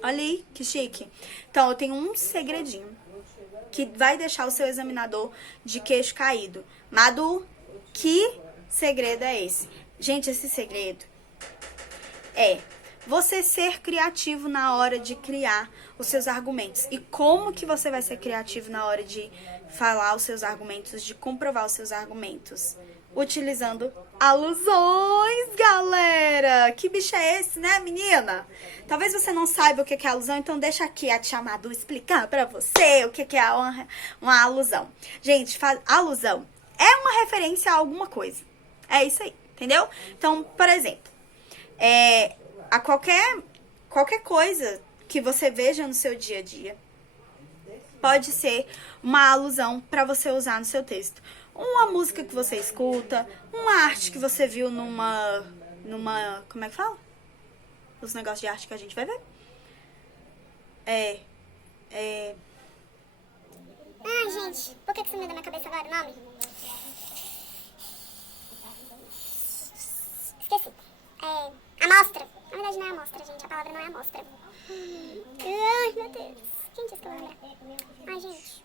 Olha aí, que chique. Então, eu tenho um segredinho que vai deixar o seu examinador de queixo caído. Madu, que segredo é esse? Gente, esse segredo é você ser criativo na hora de criar os seus argumentos. E como que você vai ser criativo na hora de falar os seus argumentos, de comprovar os seus argumentos? Utilizando alusões, galera! Que bicho é esse, né, menina? Talvez você não saiba o que é alusão, então deixa aqui a tia Madu explicar pra você o que é uma alusão. Gente, alusão é uma referência a alguma coisa. É isso aí, entendeu? Então, por exemplo, a qualquer coisa que você veja no seu dia a dia pode ser uma alusão para você usar no seu texto. Uma música que você escuta, uma arte que você viu numa como é que fala? Os negócios de arte que a gente vai ver. Ah, gente, por que sumiu da minha cabeça agora o nome? Esqueci. Amostra. Na verdade não é amostra, gente. A palavra não é amostra. Ai, meu Deus. Quem disse que eu vou lembrar? Ai, gente.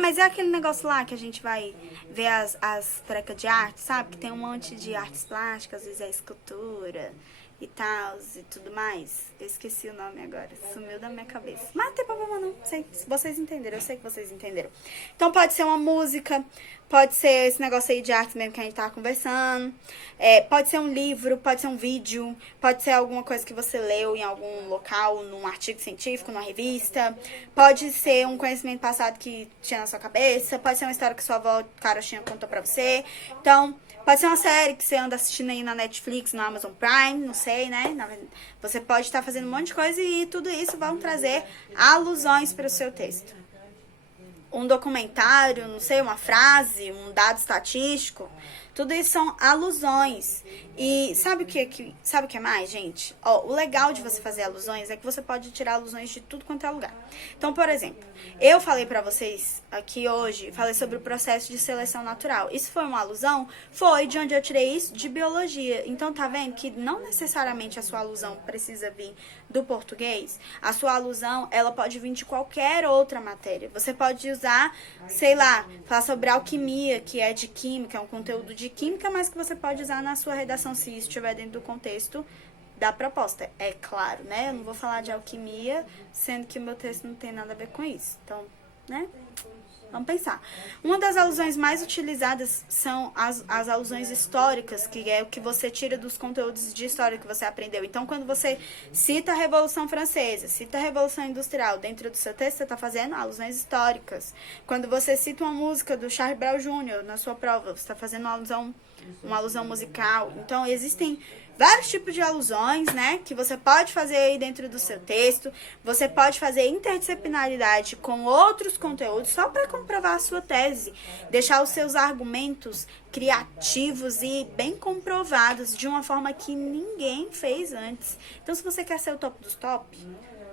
Mas é aquele negócio lá que a gente vai ver as trecas de arte, sabe? Que tem um monte de artes plásticas, às vezes é escultura e tal, e tudo mais. Eu esqueci o nome agora, sumiu da minha cabeça. Mas não tem problema não, sei, vocês entenderam, eu sei que vocês entenderam. Então pode ser uma música, pode ser esse negócio aí de arte mesmo que a gente tava conversando, pode ser um livro, pode ser um vídeo, pode ser alguma coisa que você leu em algum local, num artigo científico, numa revista, pode ser um conhecimento passado que tinha na sua cabeça, pode ser uma história que sua avó Carochinha contou pra você. Então, pode ser uma série que você anda assistindo aí na Netflix, no Amazon Prime, não sei, né? Você pode estar fazendo um monte de coisa e tudo isso vão trazer alusões para o seu texto. Um documentário, não sei, uma frase, um dado estatístico, tudo isso são alusões. E sabe o que é mais, gente? O legal de você fazer alusões é que você pode tirar alusões de tudo quanto é lugar. Então, por exemplo, eu falei pra vocês aqui hoje, falei sobre o processo de seleção natural. Isso foi uma alusão? Foi. De onde eu tirei isso? De biologia. Então, tá vendo que não necessariamente a sua alusão precisa vir do português? A sua alusão, ela pode vir de qualquer outra matéria. Você pode usar, sei lá, falar sobre alquimia, que é de química, é um conteúdo de química, mas que você pode usar na sua redação se estiver dentro do contexto da proposta. É claro, né? Eu não vou falar de alquimia, sendo que o meu texto não tem nada a ver com isso. Então, né? Vamos pensar. Uma das alusões mais utilizadas são as alusões históricas, que é o que você tira dos conteúdos de história que você aprendeu. Então, quando você cita a Revolução Francesa, cita a Revolução Industrial dentro do seu texto, você está fazendo alusões históricas. Quando você cita uma música do Charlie Brown Jr. na sua prova, você está fazendo uma alusão musical. Então, existem vários tipos de alusões, né, que você pode fazer aí dentro do seu texto. Você pode fazer interdisciplinaridade com outros conteúdos só para comprovar a sua tese. Deixar os seus argumentos criativos e bem comprovados de uma forma que ninguém fez antes. Então, se você quer ser o top dos top,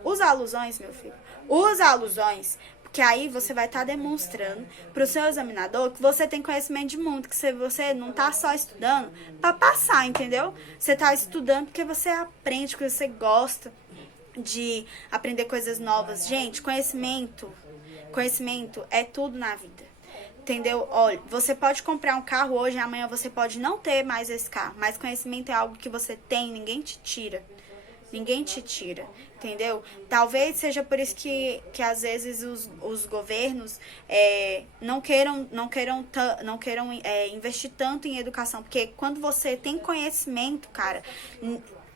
usa alusões, meu filho. Usa alusões. Que aí você vai estar demonstrando para o seu examinador que você tem conhecimento de mundo, que você não está só estudando para passar, entendeu? Você está estudando porque você aprende, porque você gosta de aprender coisas novas. Gente, conhecimento é tudo na vida, entendeu? Olha, você pode comprar um carro hoje e amanhã você pode não ter mais esse carro, mas conhecimento é algo que você tem, ninguém te tira. Ninguém te tira, entendeu? Talvez seja por isso que às vezes os governos não queiram investir tanto em educação. Porque quando você tem conhecimento, cara,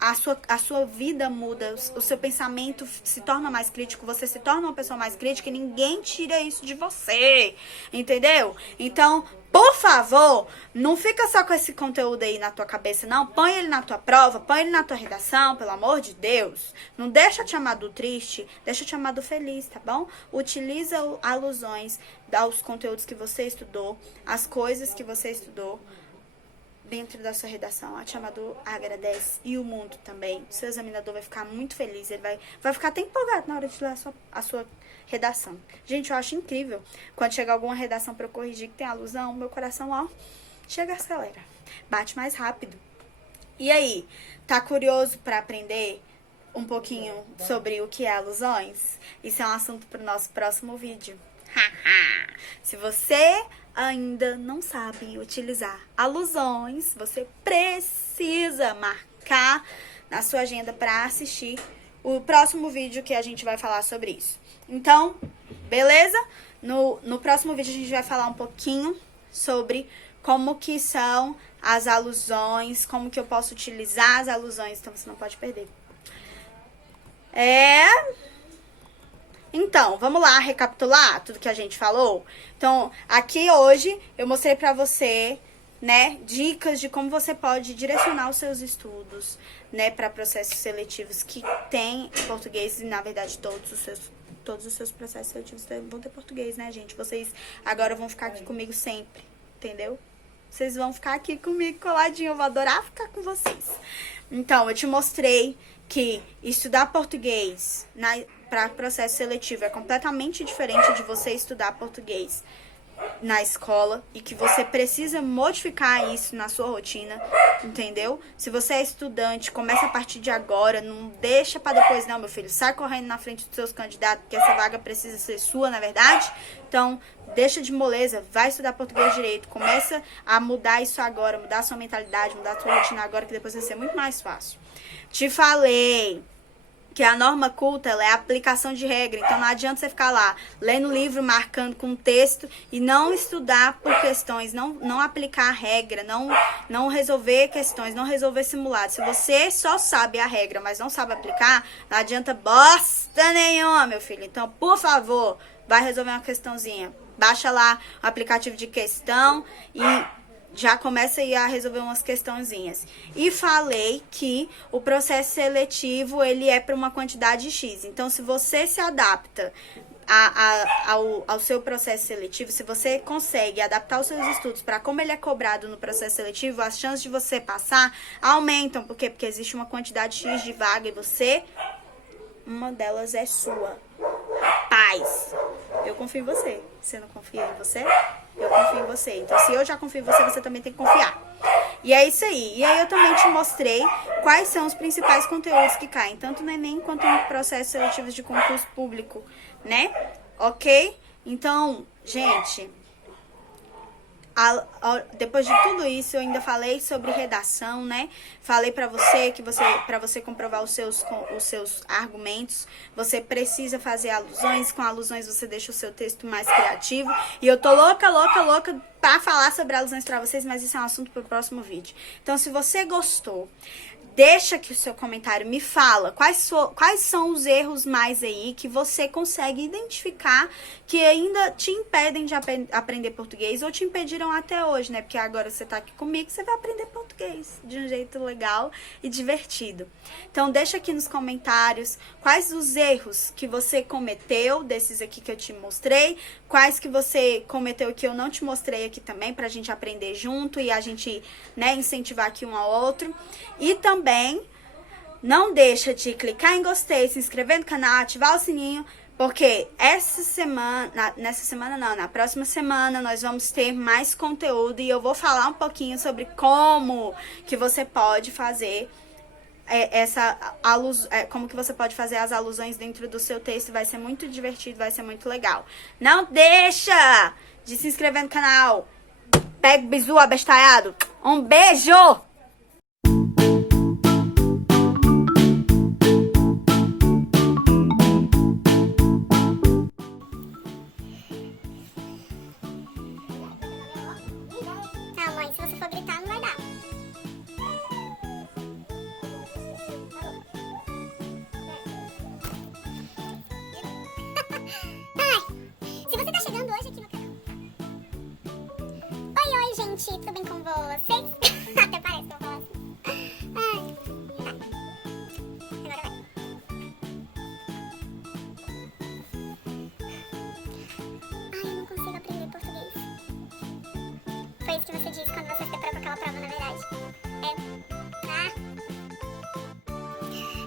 a sua vida muda, o seu pensamento se torna mais crítico, você se torna uma pessoa mais crítica e ninguém tira isso de você, entendeu? Então, por favor, não fica só com esse conteúdo aí na tua cabeça, não. Põe ele na tua prova, põe ele na tua redação, pelo amor de Deus. Não deixa te chamar do triste, deixa te chamar do feliz, tá bom? Utiliza alusões aos conteúdos que você estudou, as coisas que você estudou dentro da sua redação. A chamador agradece e o mundo também. O seu examinador vai ficar muito feliz, ele vai ficar até empolgado na hora de ler a sua redação. Gente, eu acho incrível. Quando chegar alguma redação pra eu corrigir que tem alusão, meu coração, ó, chega, acelera. Bate mais rápido. E aí, tá curioso pra aprender um pouquinho sobre o que é alusões? Isso é um assunto pro nosso próximo vídeo. Se você ainda não sabe utilizar alusões, você precisa marcar na sua agenda para assistir o próximo vídeo que a gente vai falar sobre isso. Então, beleza? No próximo vídeo a gente vai falar um pouquinho sobre como que são as alusões, como que eu posso utilizar as alusões, então você não pode perder. Então, vamos lá recapitular tudo que a gente falou? Então, aqui hoje eu mostrei pra você, né, dicas de como você pode direcionar os seus estudos, né, para processos seletivos que tem português e, na verdade, todos os seus processos seletivos vão ter português, né, gente? Vocês agora vão ficar aqui comigo sempre, entendeu? Vocês vão ficar aqui comigo coladinho, eu vou adorar ficar com vocês. Então, eu te mostrei que estudar português para processo seletivo é completamente diferente de você estudar português na escola e que você precisa modificar isso na sua rotina, entendeu? Se você é estudante, começa a partir de agora, não deixa para depois não, meu filho. Sai correndo na frente dos seus candidatos, porque essa vaga precisa ser sua, na verdade. Então, deixa de moleza, vai estudar português direito, começa a mudar isso agora, mudar a sua mentalidade, mudar a sua rotina agora, que depois vai ser muito mais fácil. Te falei que a norma culta, ela é a aplicação de regra. Então, não adianta você ficar lá lendo o livro, marcando com texto e não estudar por questões, não aplicar a regra, não resolver questões, não resolver simulados. Se você só sabe a regra, mas não sabe aplicar, não adianta bosta nenhuma, meu filho. Então, por favor, vai resolver uma questãozinha. Baixa lá o aplicativo de questão e já começa aí a resolver umas questãozinhas. E falei que o processo seletivo, ele é para uma quantidade X. Então, se você se adapta ao seu processo seletivo, se você consegue adaptar os seus estudos para como ele é cobrado no processo seletivo, as chances de você passar aumentam. Por quê? Porque existe uma quantidade X de vaga e uma delas é sua. Rapaz, eu confio em você. Você não confia em você? Eu confio em você. Então, se eu já confio em você, você também tem que confiar. E é isso aí. E aí eu também te mostrei quais são os principais conteúdos que caem, tanto no Enem quanto em processos seletivos de concurso público, né? Ok? Então, gente, depois de tudo isso, eu ainda falei sobre redação, né? Falei pra você que para você comprovar os seus argumentos, você precisa fazer alusões. Com alusões você deixa o seu texto mais criativo. E eu tô louca pra falar sobre alusões pra vocês, mas isso é um assunto pro próximo vídeo. Então, se você gostou, deixa aqui o seu comentário, me fala quais são os erros mais aí que você consegue identificar que ainda te impedem de aprender português ou te impediram até hoje, né? Porque agora você tá aqui comigo, você vai aprender português de um jeito legal e divertido. Então, deixa aqui nos comentários quais os erros que você cometeu desses aqui que eu te mostrei, quais que você cometeu que eu não te mostrei aqui também, pra gente aprender junto e a gente, né, incentivar aqui um ao outro. E também não deixa de clicar em gostei, se inscrever no canal, ativar o sininho, porque na próxima semana nós vamos ter mais conteúdo e eu vou falar um pouquinho sobre como que você pode fazer como que você pode fazer as alusões dentro do seu texto. Vai ser muito divertido, vai ser muito legal. Não deixa de se inscrever no canal. Pega o bizu abestalhado. Um beijo! Ah, mãe, se você for gritar, não vai dar. Ai, se você tá chegando hoje aqui no canal. Oi, gente, tudo bem com vocês? Até parece que eu vou falar assim. Ai, tá. Agora vai. Ai, eu não consigo aprender português. Foi isso que você disse quando você se deparou com aquela prova, na verdade.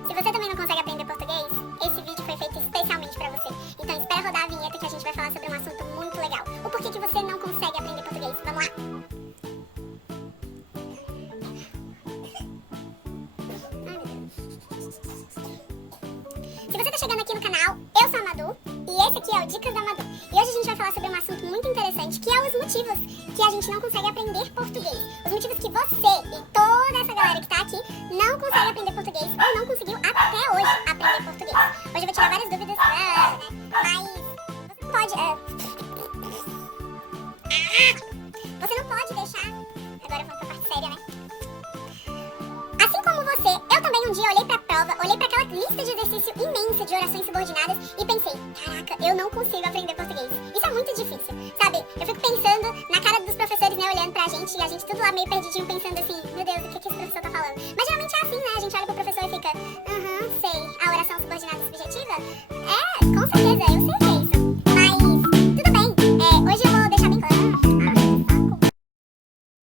Se você também não consegue aprender português, esse vídeo foi feito especialmente pra você. Então espera rodar a vinheta que a gente vai falar sobre um assunto muito legal. O porquê que você não consegue aprender português. Vamos lá? Ai, meu Deus. Se você tá chegando aqui no canal, eu sou a Madu e esse aqui é o Dicas da Madu. E hoje a gente vai falar sobre um assunto muito interessante, que é os motivos que a gente não consegue aprender português. Os motivos que você e toda essa galera que tá aqui não consegue aprender português ou não conseguiu até hoje aprender português. Hoje eu vou tirar várias dúvidas, mas você não pode... Você não pode deixar... Agora vamos pra parte séria, né? Assim como você, eu também um dia olhei pra prova, olhei pra aquela lista de exercício imensa de orações subordinadas e pensei, caraca, eu não consigo aprender português. Isso é muito difícil, sabe? Eu fico pensando na cara dos professores, né, olhando pra gente e a gente tudo lá meio perdidinho pensando assim, meu Deus, o que esse professor tá falando? Mas geralmente é assim, né? A gente olha pro professor e fica, sei, a oração subordinada subjetiva? É, com certeza, eu sei.